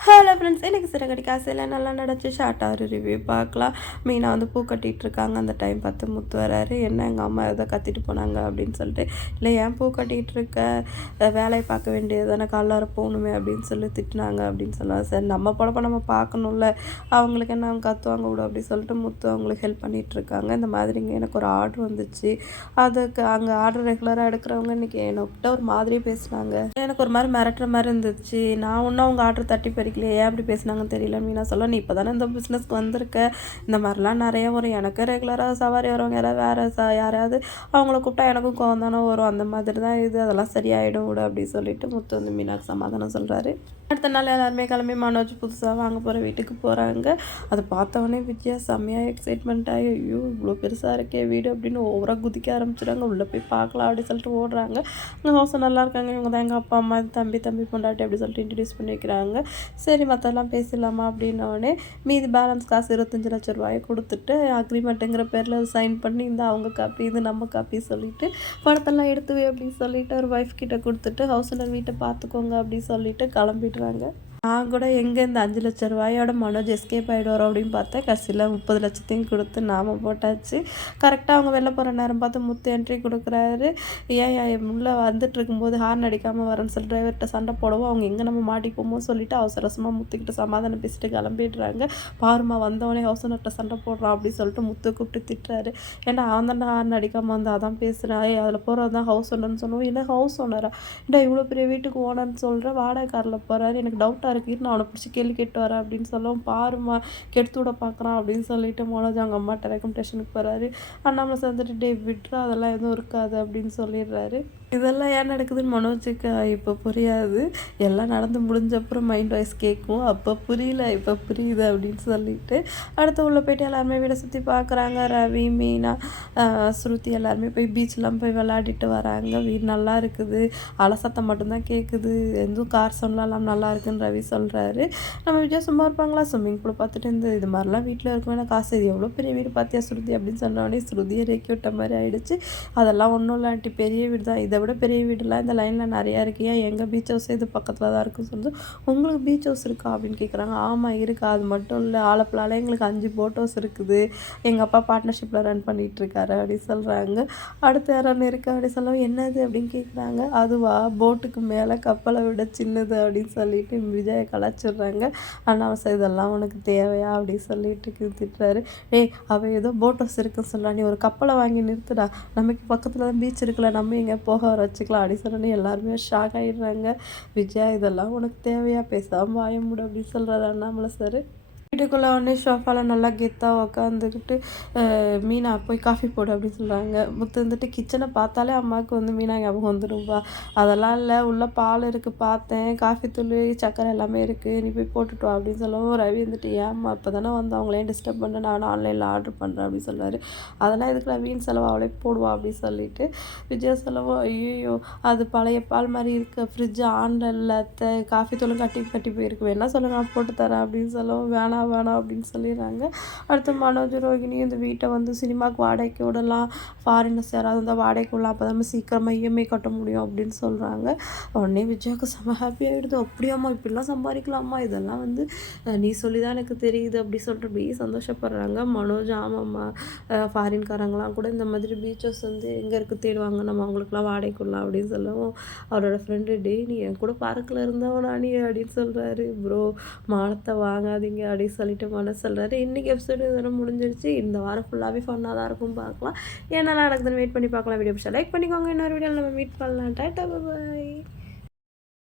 Hello friends எனக்கு சிறகடி காசையில் நல்லா நடந்துச்சு ஷார்ட்டாக ஒரு ரிவ்யூ பார்க்கலாம். மெயினாக வந்து பூ கட்டிகிட்டு இருக்காங்க அந்த டைம் பார்த்து முத்து வராரு. என்ன எங்கள் அம்மா எதை கத்திட்டு போனாங்க? அப்படின்னு சொல்லிட்டு இல்லை ஏன் பூ கட்டிகிட்டு இருக்க வேலையை பார்க்க வேண்டியது தானே காலைல போகணுமே அப்படின்னு சொல்லி திட்டினாங்க. அப்படின்னு சொல்லுவாங்க சரி நம்ம பொழப்ப நம்ம பார்க்கணும்ல. அவங்களுக்கு என்ன அவங்க கத்துவாங்க விடு அப்படின்னு சொல்லிட்டு முத்து அவங்களுக்கு ஹெல்ப் பண்ணிகிட்டு இருக்காங்க இந்த மாதிரிங்க எனக்கு ஒரு ஆர்டர் வந்துச்சு. அதுக்கு அங்கே ஆர்டர் ரெகுலராக எடுக்கிறவங்க இன்றைக்கி என்கிட்ட ஒரு மாதிரி பேசுனாங்க. எனக்கு ஒரு மாதிரி மிரட்டுற மாதிரி இருந்துச்சு. நான் ஒன்றும் அவங்க ஆர்டர் தட்டி பறிக்கலையே ஏன் அப்படி பேசுனாங்கன்னு தெரியல மீனா சொல்ல. நீ இப்போ தானே இந்த பிஸ்னஸ்க்கு வந்திருக்க. இந்த மாதிரிலாம் நிறைய வரும் எனக்கு ரெகுலராக சவாரி வரவங்க. யாராவது வேறு சா யாராவது அவங்கள கூப்பிட்டா எனக்கும் கோவம் தானே வரும். அந்த மாதிரி தான் இது. அதெல்லாம் சரியாயிடும் விடு அப்படின்னு சொல்லிட்டு முத்து வந்து மீனாக்கு சமாதானம் சொல்கிறாரு அடுத்த நாள் எல்லாருமே கிளம்பி மனோஜ் புதுசாக வாங்க போகிற வீட்டுக்கு போகிறாங்க அதை பார்த்தவொடனே விஜயா செம்மையாக எக்ஸைட்மெண்ட் ஆகி ஐயோ இவ்வளோ பெருசாக இருக்கே வீடு அப்படின்னு ஓவராக குதிக்க ஆரம்பிச்சிடுறாங்க. உள்ளே போய் பார்க்கலாம் அப்படின்னு சொல்லிட்டு ஓடுறாங்க. அங்கே ஹோசம் நல்லா இருக்காங்க. இவங்க தான் எங்கள் அப்பா அம்மா தம்பி தம்பி பொண்டாட்டி அப்படி சொல்லிட்டு இன்ட்ரடியூஸ் பண்ணி வைக்கிறாங்க. சரி மற்றெல்லாம் பேசிடலாமா? அப்படின்னோடனே மீதி பேலன்ஸ் காசு இருபத்தஞ்சி லட்ச ரூபாயை கொடுத்துட்டு அக்ரிமெண்ட்டுங்கிற பேரில் சைன் பண்ணி இந்த அவங்க காப்பி இது நம்ம காப்பி சொல்லிட்டு படத்தெல்லாம் எடுத்துவே அப்படின்னு சொல்லிட்டு ஒரு ஒய்ஃப் கிட்ட கொடுத்துட்டு ஹவுஸ் ஓனர் வீட்டை பார்த்துக்கோங்க அப்படின்னு சொல்லிட்டு கிளம்பிடுறாங்க. நான் கூட எங்கே இந்த அஞ்சு லட்ச ரூபாயோட மனோஜ் எஸ்கேப் ஆகிடுவார் அப்படின்னு பார்த்தா கடைசியில் முப்பது லட்சத்தையும் கொடுத்து நாம போட்டாச்சு. கரெக்டாக அவங்க வெளில போகிற நேரம் பார்த்து முத்து என்ட்ரி கொடுக்குறாரு. ஏன் உள்ளே வந்துட்டு இருக்கும்போது ஹார்ன் அடிக்காமல் வரேன்னு சொல்லி டிரைவர்கிட்ட சண்டை போடவும் அவங்க எங்கே நம்ம மாட்டிப்போமோ சொல்லிட்டு அவசர அவசரமாக முத்துக்கிட்ட சமாதானம் பேசிட்டு கிளம்பிடுறாங்க. பாருமா வந்தவனே ஹவுஸ் ஓனர்கிட்ட சண்டை போடுறான் அப்படின்னு சொல்லிட்டு முத்து கூப்பிட்டு திட்டுறாரு. ஏன்னா அவன் தானே ஹார்ன் அடிக்காமல் வந்து அதான் பேசுகிறான் அதில் போகிறது தான் ஹவுஸ் ஓனர்னு சொல்லுவோம். இல்லை ஹவுஸ் ஓனரா ஏன்டா இவ்வளோ பெரிய வீட்டுக்கு ஓனர்னு சொல்கிறேன் வாடகை காரில் போகிறாரு எனக்கு டவுட்டாக இருக்கு நான் அவனை பிடிச்சி கேள்வி கேட்டு வரேன் அப்படின்னு சொல்லவும் பாருமா கெடுத்து விட பார்க்குறான் அப்படின்னு சொல்லிட்டு மனோஜ் அவங்க அம்மாட்ட ரெக்கமெண்டேஷனுக்கு போகிறாரு அண்ணாமலை சேர்ந்துட்டு டே விட்டுரு அதெல்லாம் எதுவும் இருக்காது அப்படின்னு சொல்லிடுறாரு. இதெல்லாம் ஏன் நடக்குதுன்னு மனோஜுக்கு இப்போ புரியாது. எல்லாம் நடந்து முடிஞ்சப்புறம் மைண்ட் வாய்ஸ் கேட்கும். அப்போ புரியல இப்போ புரியுது அப்படின்னு சொல்லிட்டு அடுத்து உள்ளே போயிட்டு எல்லாருமே வீடை சுற்றி பார்க்குறாங்க. ரவி மீனா ஸ்ருதி எல்லாருமே போய் பீச்லாம் போய் விளையாடிட்டு வராங்க. வீடு நல்லா இருக்குது. அலசத்தம் மட்டும்தான் கேட்குது எதுவும் கார் சவுண்ட்லாம் நல்லா இருக்குன்னு ரவி சொல்கிறாரு நம்ம விஜயா சும்மா இருப்பாங்களா? ஸ்விம்மிங் பூல் பார்த்துட்டு இந்த இது மாதிரிலாம் வீட்டில் இருக்கும் வேணா காசு இது எவ்வளோ பெரிய வீடு பார்த்தியா ஸ்ருதி அப்படின்னு சொன்னோடனே ஸ்ருதியை இறக்கி விட்ட மாதிரி ஆகிடுச்சு அதெல்லாம் ஒன்றும் இல்லாட்டி பெரிய வீடு தான். இதை விட பெரிய வீடுலாம் இந்த லைனில் நிறையா இருக்கு. ஏன் எங்கள் பீச் ஹவுஸ் இது பக்கத்தில் தான் இருக்குன்னு சொல்லுது உங்களுக்கு பீச் ஹவுஸ் இருக்கா? அப்படின்னு கேட்குறாங்க ஆமாம் இருக்கா. அது மட்டும் இல்லை. ஆலப்புழால எங்களுக்கு அஞ்சு போட் ஹவுஸ் இருக்குது. எங்கள் அப்பா பார்ட்னர்ஷிப்பில் ரன் பண்ணிகிட்டு இருக்காரு அப்படின்னு சொல்கிறாங்க அடுத்து யாரான இருக்கு? அப்படி சொல்ல என்னது? அப்படின்னு கேட்குறாங்க அதுவா? போட்டுக்கு மேலே கப்பலை விட சின்னது அப்படின்னு சொல்லிட்டு விஜயை கலாச்சிடுறாங்க அண்ணாவசை இதெல்லாம் உனக்கு தேவையா? அப்படின்னு சொல்லிட்டு திட்டுறாரு ஏய் அவள் ஏதோ போட் ஹவுஸ் இருக்குன்னு சொல்கிறா நீ ஒரு கப்பலை வாங்கி நிறுத்துடா. நமக்கு பக்கத்தில் தான் பீச் இருக்குல்ல நம்ம எங்கே போக வர வச்சுக்கலாம். அப்படின்னு சொன்னோன்னே எல்லாருமே ஷாக் ஆகிடுறாங்க விஜயா இதெல்லாம் உனக்கு தேவையா? பேசாமல் வாய மூடு அப்படின்னு சொல்கிறாரு அண்ணாமலை சார் வீட்டுக்குள்ளே உடனே ஷோஃபாவில் நல்லா கெத்தாக உக்காந்துக்கிட்டு மீனா போய் காஃபி போடு அப்படின்னு சொல்கிறாங்க முத்து வந்துட்டு கிச்சனை பார்த்தாலே அம்மாவுக்கு வந்து மீனா ஞாபகம் வந்துடும்பா. அதெல்லாம் இல்லை உள்ளே பால் இருக்குது பார்த்தேன். காஃபி தூள் சக்கரை எல்லாமே இருக்குது நீ போய் போட்டுட்டு வா அப்படின்னு சொல்லவும் ரவி வந்துட்டு ஏம்மா இப்போ தானே வந்து அவங்களையும் டிஸ்டர்ப் பண்ண? நான் ஆன்லைனில் ஆர்டர் பண்ணுறேன் அப்படின்னு சொல்கிறாரு அதெல்லாம் எதுக்கு வீண் செலவு? அவளே போடுவா அப்படின்னு சொல்லிட்டு விஜய் செலவோ ஐயோ அது பழைய பால் மாதிரி இருக்கு. ஃப்ரிட்ஜ் ஆன்ல இல்லாத காஃபி தூளும் கட்டி கட்டி போயிருக்கு. வேணா சொல்ல நான் போட்டு தரேன் அப்படின்னு சொல்லவும் வேணாம் வேணாம் அப்படின்னு சொல்லிடுறாங்க. அடுத்து மனோஜ் ரோகிணி இந்த வீட்டை வந்து சினிமாவுக்கு வாடகைக்கு விடலாம். ஃபாரினர்ஸ் யாராவது இருந்தால் வாடகைக்கு விடலாம். அப்போ தான் சீக்கிரமாக இஎம்ஐ கட்ட முடியும் அப்படின்னு சொல்கிறாங்க உடனே விஜயாவுக்கு செம்ம ஹாப்பி ஆகிடுது அப்படியாம்மா இப்படிலாம் சம்பாதிக்கலாமா? இதெல்லாம் வந்து நீ சொல்லி தான் எனக்கு தெரியுது அப்படி சொல்லிட்டு அப்படியே சந்தோஷப்படுறாங்க. மனோஜ் ஆமாம்மா ஃபாரின்காரங்களாம் கூட இந்த மாதிரி பீச்சஸ் வந்து எங்கே இருக்குது தேடுவாங்க. நம்ம அவங்களுக்குலாம் வாடகைக்கு விடலாம் அப்படின்னு சொல்லவும் அவரோட ஃப்ரெண்டு டே நீ என் கூட பார்க்கில் இருந்தவனா நீ? அப்படின்னு சொல்கிறாரு ப்ரோ மானத்தை வாங்காதீங்க அப்படின்னு சொல்லிட்டு மனசு சொல்கிறாரு இன்றைக்கி எபிசோடு இதெல்லாம் முடிஞ்சிருச்சு. இந்த வாரம் ஃபுல்லாகவே ஃபன்னாக தான் இருக்கும் பார்க்கலாம். ஏன்னா நடக்குதுன்னு வெயிட் பண்ணி பார்க்கலாம். வீடியோ லைக் பண்ணிக்கோங்க. இன்னொரு வீடியோவில் நம்ம மீட் பண்ணலாம். டாட்டா பாய்